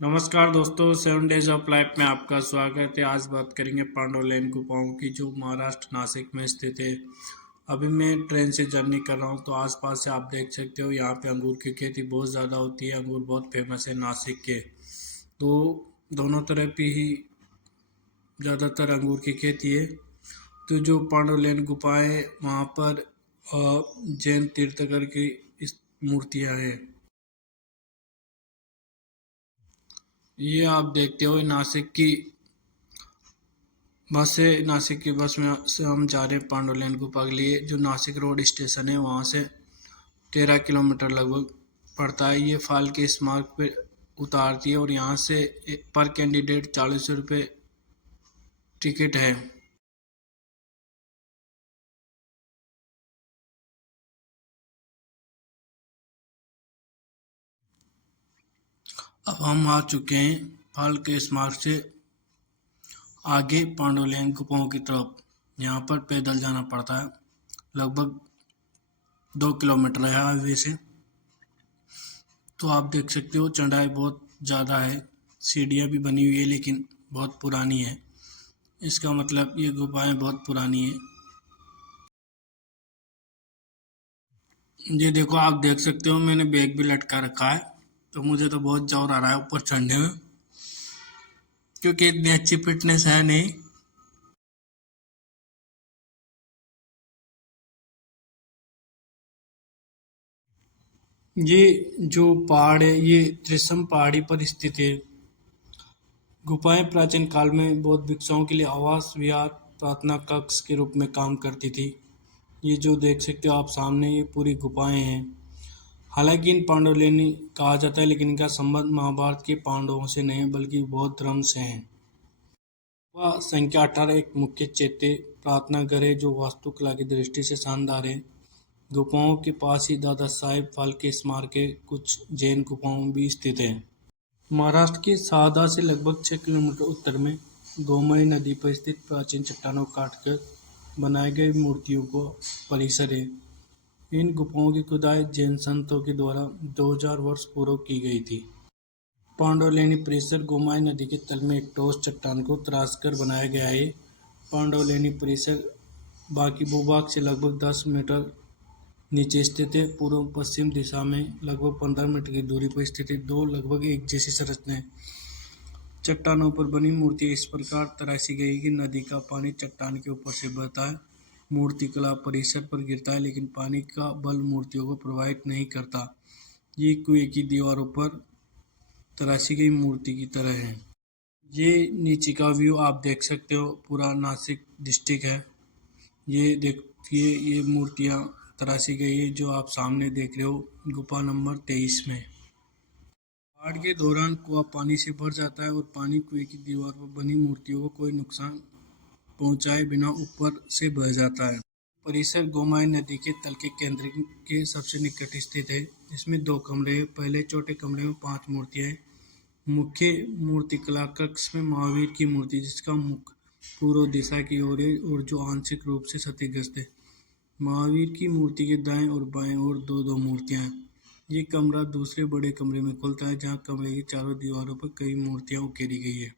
नमस्कार दोस्तों, 7 days of life में आपका स्वागत है। आज बात करेंगे पांडवलेन गुफाओं की, जो महाराष्ट्र नासिक में स्थित है। अभी मैं ट्रेन से जर्नी कर रहा हूँ, तो आसपास से आप देख सकते हो यहाँ पे अंगूर की खेती बहुत ज़्यादा होती है। अंगूर बहुत फेमस है नासिक के। तो दोनों तरफ ही ज़्यादातर अंगूर की खेती है। तो जो पांडवलेन गुफाएं, वहाँ पर जैन तीर्थकर की इस मूर्तियाँ हैं। ये आप देखते हो नासिक की बस से, नासिक की बस में से हम जा रहे हैं पांडवलेन गुफा के लिए। जो नासिक रोड स्टेशन है वहाँ से 13 किलोमीटर लगभग पड़ता है। ये फाल के स्मारक पे उतारती है और यहाँ से पर कैंडिडेट 40 रुपये टिकट है। अब हम आ चुके हैं फाल के स्मारक से आगे पांडवलेन गुफाओं की तरफ। यहाँ पर पैदल जाना पड़ता है, लगभग 2 किलोमीटर है हाईवे से। तो आप देख सकते हो चढ़ाई बहुत ज़्यादा है, सीढ़ियाँ भी बनी हुई है लेकिन बहुत पुरानी है। इसका मतलब ये गुफाएं बहुत पुरानी है। ये देखो, आप देख सकते हो मैंने बैग भी लटका रखा है। तो मुझे तो बहुत जोर आ रहा है ऊपर चढ़ने में, क्योंकि इतनी अच्छी फिटनेस है नहीं। ये जो पहाड़ है, ये त्रिशम पहाड़ी पर स्थित है। गुफाएं प्राचीन काल में बौद्ध भिक्षुओं के लिए आवास, विहार, प्रार्थना कक्ष के रूप में काम करती थी। ये जो देख सकते हो आप सामने, ये पूरी गुफाएं हैं। हालांकि इन पांडवलेनी कहा जाता है, लेकिन इनका संबंध महाभारत के पांडवों से नहीं है बल्कि बौद्ध धर्म से है। गुफा संख्या 18 एक मुख्य चैत्य प्रार्थना घर है, जो वास्तुकला की दृष्टि से शानदार है। गुफाओं के पास ही दादा साहेब फाल्के स्मारक के कुछ जैन गुफाओं भी स्थित हैं। महाराष्ट्र के सारदा से लगभग 6 किलोमीटर उत्तर में गोमती नदी पर स्थित प्राचीन चट्टानों को काटकर बनाए गए मूर्तियों को परिसर है। इन गुफाओं की खुदाई जैन संतों के द्वारा 2000 वर्ष पूर्व की गई थी। पांडवलेनी परिसर गोमती नदी के तल में एक ठोस चट्टान को तराशकर बनाया गया है। पांडवलेनी परिसर बाकी भूभाग से लगभग 10 मीटर नीचे स्थित है। पूर्व पश्चिम दिशा में लगभग 15 मीटर की दूरी पर स्थित है। दो लगभग एक जैसी संरचनाएं चट्टानों पर बनी मूर्तियां इस प्रकार तराशी गई कि नदी का पानी चट्टान के ऊपर से बहता है, मूर्तिकला परिसर पर गिरता है, लेकिन पानी का बल मूर्तियों को प्रभावित नहीं करता। ये कुएं की दीवारों पर तराशी गई मूर्ति की तरह है। ये नीचे का व्यू आप देख सकते हो, पूरा नासिक डिस्ट्रिक्ट है। ये देखिए, ये मूर्तियां तराशी गई है जो आप सामने देख रहे हो गुफा नंबर 23 में। बाढ़ के दौरान कुआं पानी से भर जाता है और पानी कुएं की दीवार पर बनी मूर्तियों को कोई नुकसान पहुंचाए बिना ऊपर से बह जाता है। परिसर गोमती नदी के तल के केंद्र के सबसे निकट स्थित है। इसमें 2 कमरे हैं। पहले छोटे कमरे में 5 मूर्तियां हैं। मुख्य मूर्तिकला कक्ष में महावीर की मूर्ति, जिसका मुख पूर्व दिशा की ओर है और जो आंशिक रूप से क्षतिग्रस्त है। महावीर की मूर्ति के दाएं और बाएं ओर दो दो मूर्तियां हैं। ये कमरा दूसरे बड़े कमरे में खुलता है, जहाँ कमरे की चारों दीवारों पर कई मूर्तियां उकेरी गई है।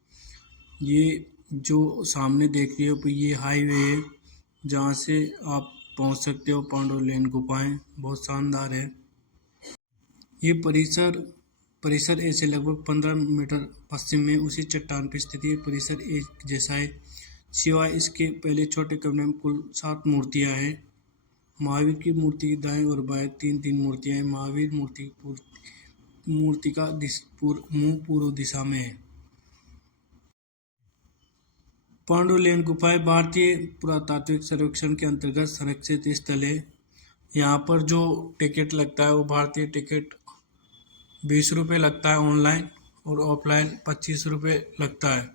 ये जो सामने देख रहे हो, ये हाईवे है जहाँ से आप पहुँच सकते हो पांडवलेन गुफाएं। बहुत शानदार है ये परिसर। परिसर ऐसे लगभग 15 मीटर पश्चिम में उसी चट्टान पर स्थित है। परिसर एक जैसा है, सिवाय इसके पहले छोटे कमरे में कुल 7 मूर्तियां हैं। महावीर की मूर्ति की दाएं और बाएं 3-3 मूर्तियां हैं। महावीर मूर्ति का मुंह पूर्व दिशा में है। पांडवलेन गुफाएं भारतीय पुरातात्विक सर्वेक्षण के अंतर्गत संरक्षित स्थल है। यहाँ पर जो टिकट लगता है वो भारतीय टिकट 20 रुपये लगता है ऑनलाइन, और ऑफलाइन 25 रुपये लगता है।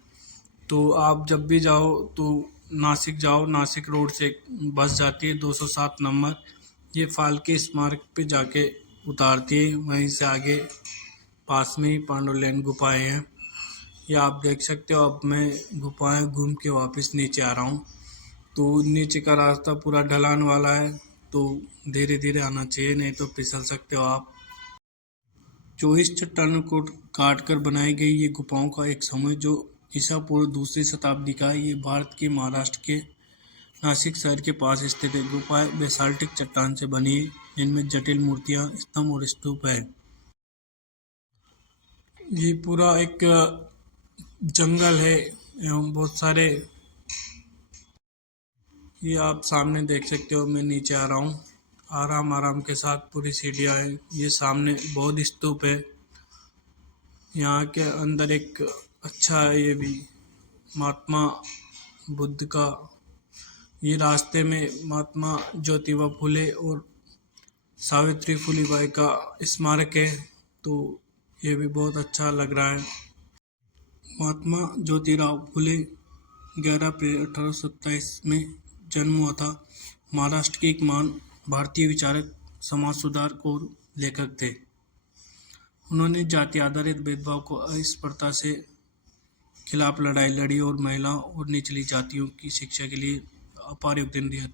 तो आप जब भी जाओ तो नासिक जाओ, नासिक रोड से बस जाती है 207 नंबर। ये फाल्के स्मारक पे जाके उतारती है। वहीं से आगे पास में ही पांडवलेन गुफाएं हैं। ये आप देख सकते हो। अब मैं गुफाएं घूम के वापस नीचे आ रहा हूँ। तो नीचे का रास्ता पूरा ढलान वाला है, तो धीरे धीरे आना चाहिए, नहीं तो फिसल सकते हो आप। 24 चट्टानों को काटकर बनाई गई ये गुफाओं का एक समूह जो ईसा पूर्व दूसरी शताब्दी का है। ये भारत के महाराष्ट्र के नासिक शहर के पास स्थित है। गुफाएं बेसाल्टिक चट्टान से बनी है, जिनमें जटिल मूर्तियां, स्तंभ और स्तूप है। ये पूरा एक जंगल है एवं बहुत सारे, ये आप सामने देख सकते हो। मैं नीचे आ रहा हूँ, आराम आराम के साथ पूरी सीढ़ियाँ हैं। ये सामने बौद्ध स्तूप है। यहाँ के अंदर एक अच्छा है ये भी, महात्मा बुद्ध का। ये रास्ते में महात्मा ज्योतिबा फुले और सावित्री फुलेबाई का स्मारक है, तो ये भी बहुत अच्छा लग रहा है। महात्मा ज्योतिराव फुले 11 अप्रैल 1827 में जन्म हुआ था। महाराष्ट्र के एक महान भारतीय विचारक, समाज सुधारक और लेखक थे। उन्होंने जाति आधारित भेदभाव को अस्पृश्यता से खिलाफ लड़ाई लड़ी और महिलाओं और निचली जातियों की शिक्षा के लिए अपार योगदान दिया।